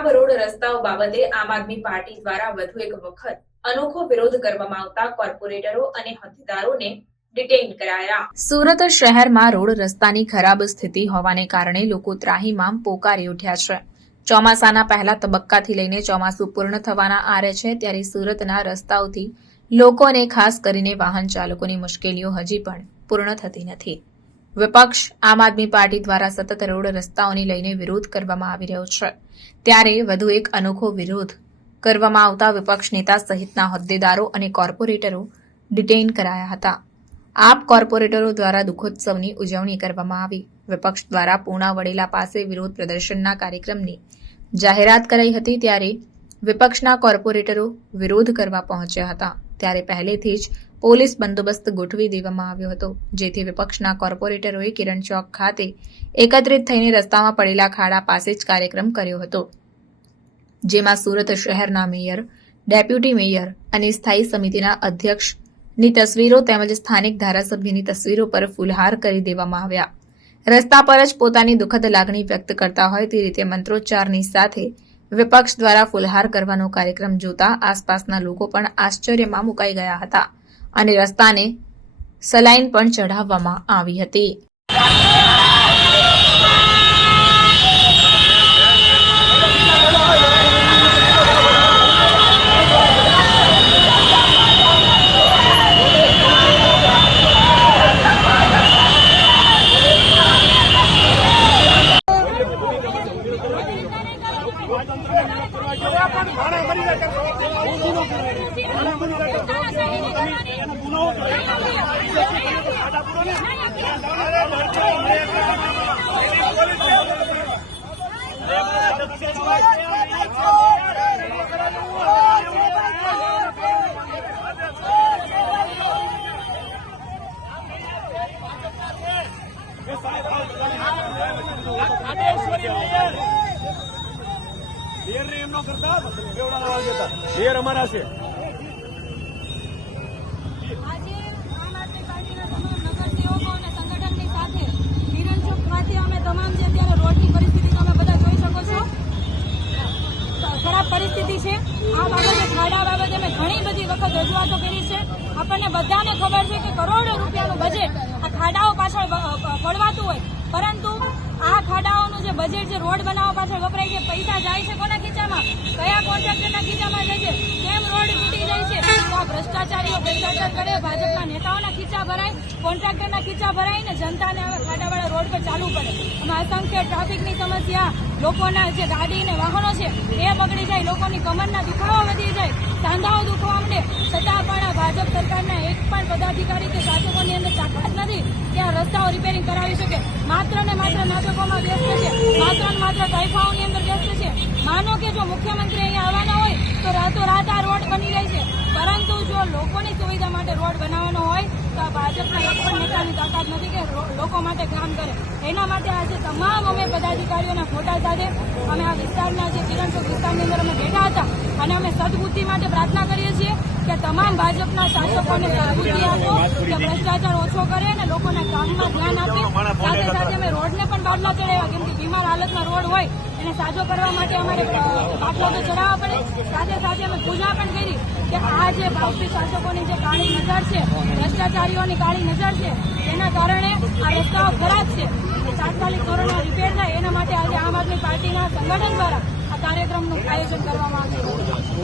ખરાબ રોડ રસ્તાઓ બાબતે આમ આદમી પાર્ટી દ્વારા વધુ એક વખત અનોખો વિરોધ કરવામાં આવતા કોર્પોરેટરો અને હોદ્દેદારોને ડિટેઇન કરાયા। સુરત શહેરમાં રોડ રસ્તાની ખરાબ સ્થિતિ હોવાને કારણે લોકો ત્રાહિમામ પોકારી ઉઠ્યા છે। ચોમાસાના પહેલા તબક્કાથી લઈને ચોમાસું પૂર્ણ થવાના આરે છે, ત્યારે સુરતના રસ્તાઓથી લોકો અને ખાસ કરીને વાહન ચાલકોની મુશ્કેલીઓ હજી પણ પૂર્ણ થતી નથી। વિપક્ષ આમ આદમી પાર્ટી દ્વારા સતત રોડ રસ્તાઓને લઈને વિરોધ કરવામાં આવી રહ્યો છે, ત્યારે વધુ એક અનોખો વિરોધ કરવામાં આવતા વિપક્ષ નેતા સહિતના હોદ્દેદારો અને કોર્પોરેટરો ડિટેઇન કરાયા હતા। આપ કોર્પોરેટરો દ્વારા દુઃખોત્સવની ઉજવણી કરવામાં આવી। વિપક્ષ દ્વારા પૂર્ણા વડેલા પાસે વિરોધ પ્રદર્શનના કાર્યક્રમની જાહેરાત કરાઈ હતી, ત્યારે વિપક્ષના કોર્પોરેટરો વિરોધ કરવા પહોંચ્યા હતા, ત્યારે પહેલેથી જ પોલીસ બંદોબસ્ત ગોઠવી દેવામાં આવ્યો હતો, જેથી વિપક્ષના કોર્પોરેટરોએ કિરણ ચોક ખાતે એકત્રિત થઈને રસ્તામાં પડેલા ખાડા પાસે જ કાર્યક્રમ કર્યો હતો, જેમાં સુરત શહેરના મેયર, ડેપ્યુટી મેયર અને સ્થાયી સમિતિના અધ્યક્ષની તસવીરો તેમજ સ્થાનિક ધારાસભ્યની તસવીરો પર ફૂલહાર કરી દેવામાં આવ્યા। રસ્તા પર જ પોતાની દુઃખદ લાગણી વ્યક્ત કરતા હોય તે રીતે મંત્રોચ્ચારની સાથે વિપક્ષ દ્વારા ફૂલહાર કરવાનો કાર્યક્રમ જોતા આસપાસના લોકો પણ આશ્ચર્યમાં મુકાઈ ગયા હતા અને રસ્તાને સલાઈન પણ ચઢાવવામાં આવી હતી। અમારા છે પરિસ્થિતિ છે। આ બાબતે ખાડા બાબતે અમે ઘણી બધી વખત રજૂઆતો કરી છે। આપણને બધાને ખબર છે કે કરોડો રૂપિયાનું બજેટ આ ખાડાઓ પાછળ ફળવાતું હોય, પરંતુ આ ખાડાઓનું જે બજેટ જે રોડ બનાવવા પાછળ વપરાય છે, પૈસા જાય છે કોના ખીચામાં, કયા કોન્ટ્રાક્ટરના ખીચામાં જાય છે, કેમ રોડ તૂટી જાય છે? તો આ ભ્રષ્ટાચારીઓ ભ્રષ્ટાચાર કરે, ભાજપના નેતાઓના ખીચા ભરાય, કોન્ટ્રાક્ટરના ખીચા ભરાય ને જનતાને હવે ખાડાવાળા રોડ પર ચાલવું પડે। એમાં અસંખ્ય ટ્રાફિકની સમસ્યા, લોકોના જે ગાડી ને વાહનો છે એ બગડી જાય, લોકોની કમરના દુખાવા વધી જાય, સાંધાઓ દુખવા માંડે, છતાં પણ ભાજપ સરકારના એક પણ પદાધિકારી કે શાસકોની અંદર તાકાત નથી કે આ રસ્તાઓ રિપેરિંગ કરાવી શકે। માત્ર ને માત્ર નાટકોમાં વ્યસ્ત છે, માત્ર ને માત્ર તોફાઓની અંદર વ્યસ્ત છે। માનો કે જો મુખ્યમંત્રી અહીંયા આવવાના હોય તો રાતોરાત આ રોડ બની જાય છે, પરંતુ જો લોકોની સુવિધા માટે રોડ બનાવવાનો હોય તો આ ભાજપના એક પણ નેતાની તાકાત નથી કે લોકો માટે કામ કરે। એના માટે આજે તમામ અમે પદાધિકારીઓના ફોટા સાથે અમે આ વિસ્તારના જે કિરણ ચોક વિસ્તારની અંદર અમે બેઠા હતા અને અમે સદબુદ્ધિ માટે પ્રાર્થના કરીએ છીએ કે તમામ ભાજપના શાસકોને સદબુદ્ધિ આપો કે ભ્રષ્ટાચાર ઓછો કરે અને લોકોના કામમાં ધ્યાન આપે। સાથે સાથે અમે રોડને પણ બાટલા ચડાવ્યા, કેમ કે બીમાર હાલતમાં રોડ હોય એને સાજો કરવા માટે અમારે બાટલા તો ચડાવવા પડે। સાથે સાથે અમે પૂજા પણ કરી કે આ જે ભાજપી શાસકોની જે કાળી નજર છે, ભ્રષ્ટાચારીઓની કાળી નજર છે, એના કારણે આ રસ્તાઓ ખરાબ છે, તાત્કાલિક ધોરણે રિપેર થાય, એના માટે આજે આમ આદમી પાર્ટીના સંગઠન દ્વારા આ કાર્યક્રમનું આયોજન કરવામાં આવ્યું છે।